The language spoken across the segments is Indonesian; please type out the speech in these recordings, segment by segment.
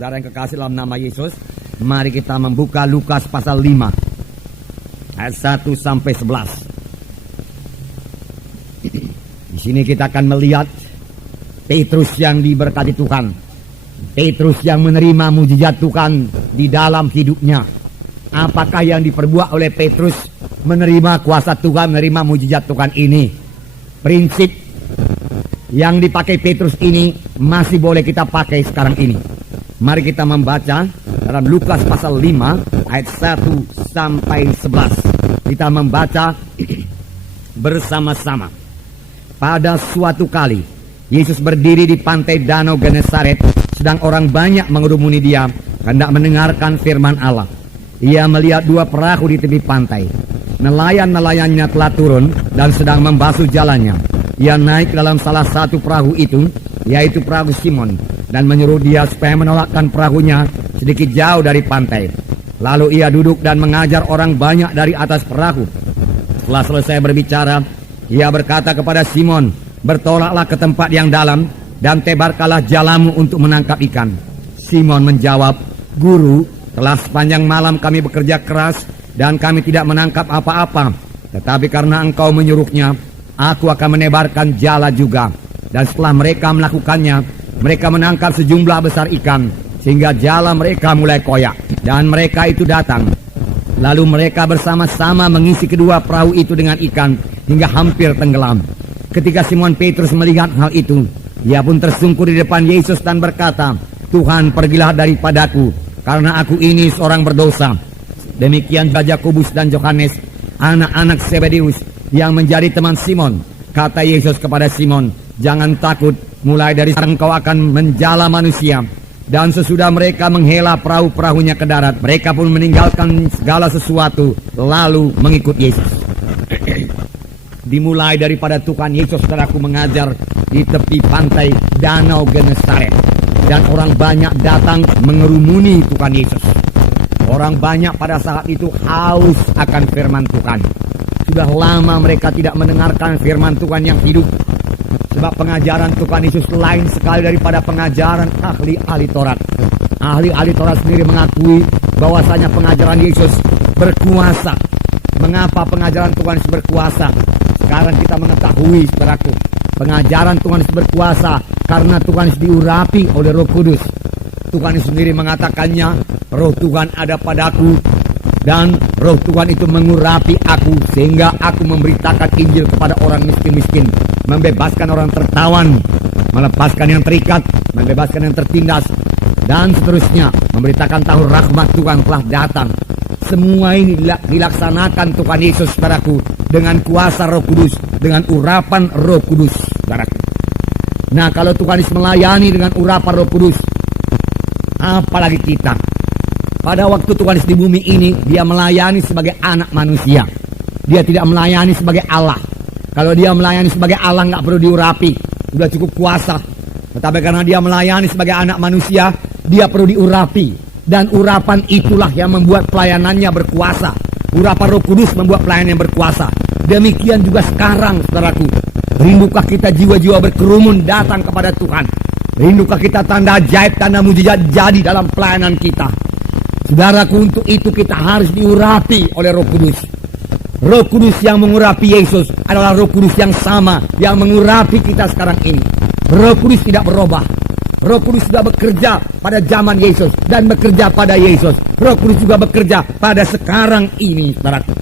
Saudara yang kekasih dalam nama Yesus, mari kita membuka Lukas pasal 5 ayat 1 sampai 11. Di sini kita akan melihat Petrus yang diberkati Tuhan. Petrus yang menerima mujizat Tuhan di dalam hidupnya. Apakah yang diperbuat oleh Petrus menerima kuasa Tuhan, menerima mujizat Tuhan ini? Prinsip yang dipakai Petrus ini masih boleh kita pakai sekarang ini. Mari kita membaca dalam Lukas pasal 5 ayat 1 sampai 11. Kita membaca bersama-sama. Pada suatu kali Yesus berdiri di pantai Danau Genesaret, sedang orang banyak mengerumuni dia hendak mendengarkan firman Allah. Ia melihat dua perahu di tepi pantai. Nelayan-nelayannya telah turun dan sedang membasuh jalannya. Ia naik dalam salah satu perahu itu, yaitu perahu Simon, dan menyuruh dia supaya menolakkan perahunya sedikit jauh dari pantai. Lalu ia duduk dan mengajar orang banyak dari atas perahu. Setelah selesai berbicara, ia berkata kepada Simon, "Bertolaklah ke tempat yang dalam dan tebarkanlah jalamu untuk menangkap ikan." Simon menjawab, "Guru, telah sepanjang malam kami bekerja keras dan kami tidak menangkap apa-apa. Tetapi karena engkau menyuruhnya, aku akan menebarkan jala juga." Dan setelah mereka melakukannya, mereka menangkap sejumlah besar ikan, sehingga jala mereka mulai koyak. Dan mereka itu datang. Lalu mereka bersama-sama mengisi kedua perahu itu dengan ikan, hingga hampir tenggelam. Ketika Simon Petrus melihat hal itu, ia pun tersungkur di depan Yesus dan berkata, "Tuhan, pergilah daripadaku, karena aku ini seorang berdosa." Demikian juga Yakobus dan Yohanes, anak-anak Zebedeus, yang menjadi teman Simon. Kata Yesus kepada Simon, "Jangan takut, mulai dari sekarang kau akan menjala manusia." Dan sesudah mereka menghela perahu-perahunya ke darat, mereka pun meninggalkan segala sesuatu, lalu mengikut Yesus. Dimulai daripada Tuhan Yesus, saudaraku, mengajar di tepi pantai Danau Genesaret. Dan orang banyak datang mengerumuni Tuhan Yesus. Orang banyak pada saat itu haus akan firman Tuhan. Sudah lama mereka tidak mendengarkan firman Tuhan yang hidup. Sebab pengajaran Tuhan Yesus lain sekali daripada pengajaran ahli-ahli Taurat. Ahli-ahli Taurat sendiri mengakui bahwasanya pengajaran Yesus berkuasa. Mengapa pengajaran Tuhan Yesus berkuasa? Sekarang kita mengetahui, saudaraku, pengajaran Tuhan Yesus berkuasa karena Tuhan Yesus diurapi oleh Roh Kudus. Tuhan Yesus sendiri mengatakannya, "Roh Tuhan ada padaku, dan Roh Tuhan itu mengurapi aku, sehingga aku memberitakan Injil kepada orang miskin-miskin, membebaskan orang tertawan, melepaskan yang terikat, membebaskan yang tertindas, dan seterusnya, memberitakan tahun rahmat Tuhan telah datang." Semua ini dilaksanakan Tuhan Yesus, saudaraku, dengan kuasa Roh Kudus, dengan urapan Roh Kudus, saudaraku. Nah, kalau Tuhan Yesus melayani dengan urapan Roh Kudus, apalagi kita. Pada waktu Tuhan Yesus di bumi ini, dia melayani sebagai anak manusia. Dia tidak melayani sebagai Allah. Kalau dia melayani sebagai Allah, nggak perlu diurapi, sudah cukup kuasa. Tetapi karena dia melayani sebagai anak manusia, dia perlu diurapi. Dan urapan itulah yang membuat pelayanannya berkuasa. Urapan Roh Kudus membuat pelayanan yang berkuasa. Demikian juga sekarang, saudaraku. Rindukah kita jiwa-jiwa berkerumun datang kepada Tuhan? Rindukah kita tanda ajaib, tanda mujizat jadi dalam pelayanan kita? Saudaraku, untuk itu kita harus diurapi oleh Roh Kudus. Roh Kudus yang mengurapi Yesus adalah Roh Kudus yang sama yang mengurapi kita sekarang ini. Roh Kudus tidak berubah. Roh Kudus sudah bekerja pada zaman Yesus dan bekerja pada Yesus. Roh Kudus juga bekerja pada sekarang ini, saudaraku.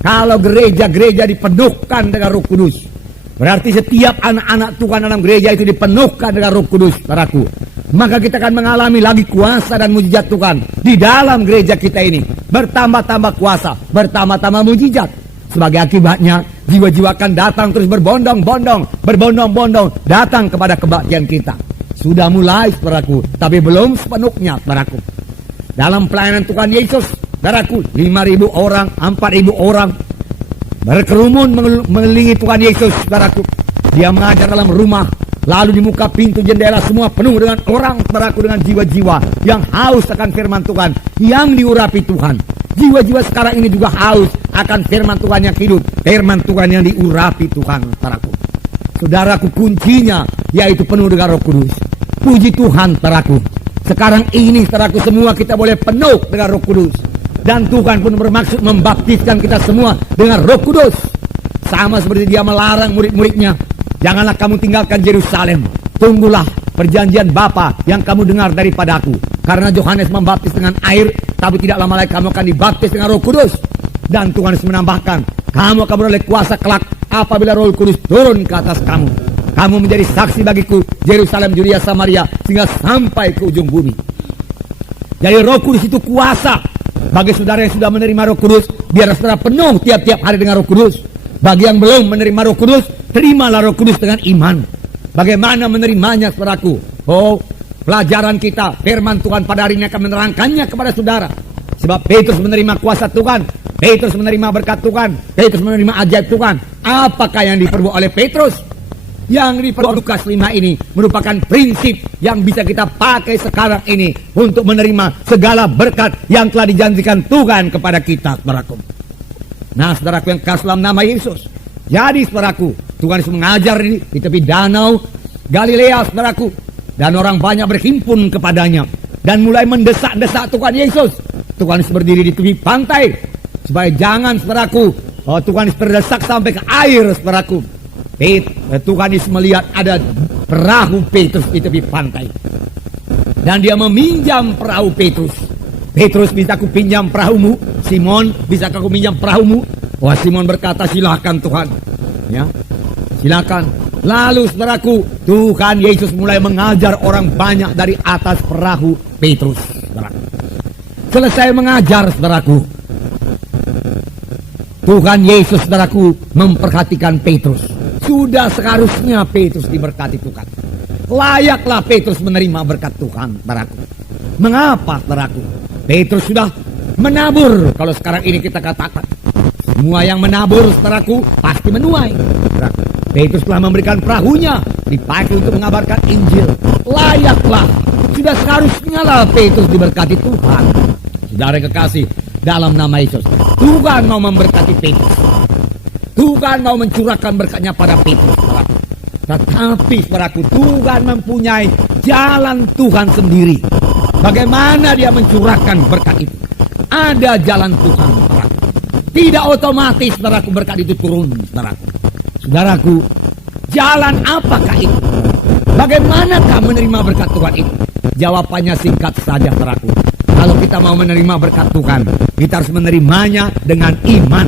Kalau gereja-gereja dipenuhkan dengan Roh Kudus, berarti setiap anak-anak Tuhan dalam gereja itu dipenuhkan dengan Roh Kudus, saudaraku. Maka kita akan mengalami lagi kuasa dan mujizat Tuhan di dalam gereja kita ini. Bertambah-tambah kuasa, bertambah-tambah mujizat. Sebagai akibatnya, jiwa-jiwa akan datang terus berbondong-bondong datang kepada kebaktian kita. Sudah mulai, saudaraku, tapi belum sepenuhnya, saudaraku. Dalam pelayanan Tuhan Yesus, saudaraku, 5.000 orang, 4.000 orang berkerumun mengelilingi Tuhan Yesus, saudaraku. Dia mengajar dalam rumah, lalu di muka pintu jendela semua penuh dengan orang, saudaraku, dengan jiwa-jiwa yang haus akan firman Tuhan, yang diurapi Tuhan. Jiwa-jiwa sekarang ini juga haus akan firman Tuhan yang hidup, firman Tuhan yang diurapi Tuhan, saudaraku. Saudaraku, kuncinya yaitu penuh dengan Roh Kudus. Puji Tuhan, saudaraku. Sekarang ini saudaraku semua kita boleh penuh dengan Roh Kudus. Dan Tuhan pun bermaksud membaptiskan kita semua dengan Roh Kudus. Sama seperti dia melarang murid-muridnya, janganlah kamu tinggalkan Yerusalem. Tunggulah perjanjian Bapa yang kamu dengar daripada aku. Karena Yohanes membaptis dengan air, tapi tidak lama lagi kamu akan dibaptis dengan Roh Kudus. Dan Tuhan Yesus menambahkan, kamu akan beroleh kuasa kelak apabila Roh Kudus turun ke atas kamu. Kamu menjadi saksi bagiku, Yerusalem, Yudea, Samaria, sehingga sampai ke ujung bumi. Jadi Roh Kudus itu kuasa. Bagi saudara yang sudah menerima Roh Kudus, biar saudara penuh tiap-tiap hari dengan Roh Kudus. Bagi yang belum menerima Roh Kudus, terimalah Roh Kudus dengan iman. Bagaimana menerimanya, saudaraku? Oh, pelajaran kita, firman Tuhan pada hari ini akan menerangkannya kepada saudara. Sebab Petrus menerima kuasa Tuhan, Petrus menerima berkat Tuhan, Petrus menerima ajaib Tuhan. Apakah yang diperbuat oleh Petrus? Yang diperbuat Lukas 5 ini merupakan prinsip yang bisa kita pakai sekarang ini untuk menerima segala berkat yang telah dijanjikan Tuhan kepada kita, saudaraku. Nah, saudaraku yang kasih dalam nama Yesus. Jadi, saudaraku, Tuhan Yesus mengajar ini di tepi danau Galilea, saudaraku. Dan orang banyak berhimpun kepadanya dan mulai mendesak-desak Tuhan Yesus. Tuhan Yesus berdiri di tepi pantai supaya jangan, saudaraku, Tuhan Yesus terdesak sampai ke air, saudaraku. Tuhan Yesus melihat ada perahu Petrus di tepi pantai. Dan dia meminjam perahu Petrus. Petrus, bisa aku pinjam perahumu? Simon, bisa aku pinjam perahumu? Wah, Simon berkata, silakan Tuhan. Ya, silakan. Lalu saudaraku, Tuhan Yesus mulai mengajar orang banyak dari atas perahu Petrus. Saudaraku. Selesai mengajar, saudaraku, Tuhan Yesus, saudaraku, memperhatikan Petrus. Sudah seharusnya Petrus diberkati Tuhan. Layaklah Petrus menerima berkat Tuhan, saudaraku. Mengapa, saudaraku? Petrus sudah menabur. Kalau sekarang ini kita katakan, semua yang menabur, saudaraku, pasti menuai. Saudaraku, Petrus telah memberikan perahunya, dipakai untuk mengabarkan Injil. Layaklah, sudah seharusnya lah Petrus diberkati Tuhan. Saudara kekasih, dalam nama Yesus, Tuhan mau memberkati Petrus. Tuhan mau mencurahkan berkatnya pada Petrus. Tetapi, saudaraku, Tuhan mempunyai jalan Tuhan sendiri. Bagaimana dia mencurahkan berkat itu? Ada jalan Tuhan, saudaraku. Tidak otomatis, saudaraku, berkat itu turun, saudaraku. Saudaraku, jalan apakah itu? Bagaimanakah menerima berkat Tuhan itu? Jawabannya singkat saja, saudaraku. Kalau kita mau menerima berkat Tuhan, kita harus menerimanya dengan iman.